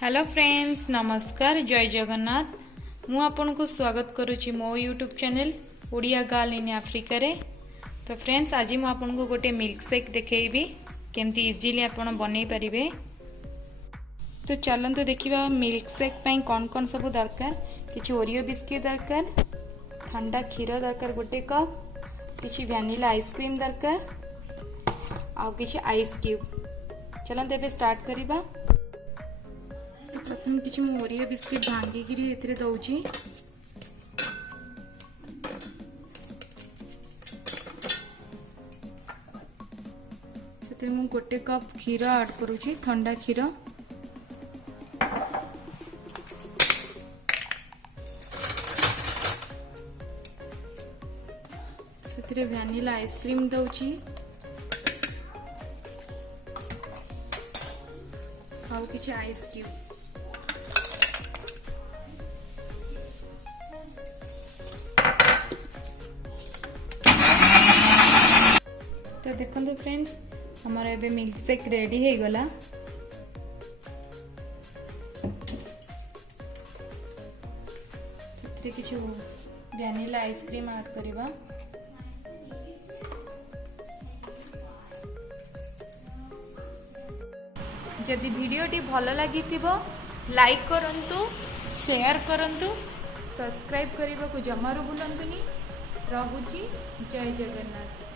Hello friends, नमस्कार, जय जगन्नाथ। मु आपन को स्वागत करुच्ची मो YouTube channel Odia girl in Africa रे। तो फ्रेंड्स, आज मु आपन को गोटे मिल्कशेक देखेबी केमती इजीली आपन बनै परिबे। तो चलंतु देखिबा मिल्कशेक पई कौन कौन सब दरकार। किछि ओरियो बिस्किट दरकार, ठंडा क्षीर दरकार गोटे कप, किछि वैनिला आइसक्रीम दरकार आ किछि आइस क्यूब। चलंतु एबे स्टार्ट करिबा। तो प्रथम किसी ओरियो बिस्किट भांगिकी एथिरे दउची। सेते मु गोटे कप क्षीर ऐड करूची, ठंडा क्षीर। सेतिरे वैनिला आइसक्रीम दउची आउ किछि आइस क्यूब। तो देखो फ्रेंड्स, हमारा एबे मिल्कशेक रेडी हो गला। किसी वैनिला आइसक्रीम ऐड करवा। जदि वीडियोटी भल लगी लाइक करंतु, शेयर करंतु, सब्सक्राइब करने को जमारू भूलंतुनी। रहुची, जय जगन्नाथ।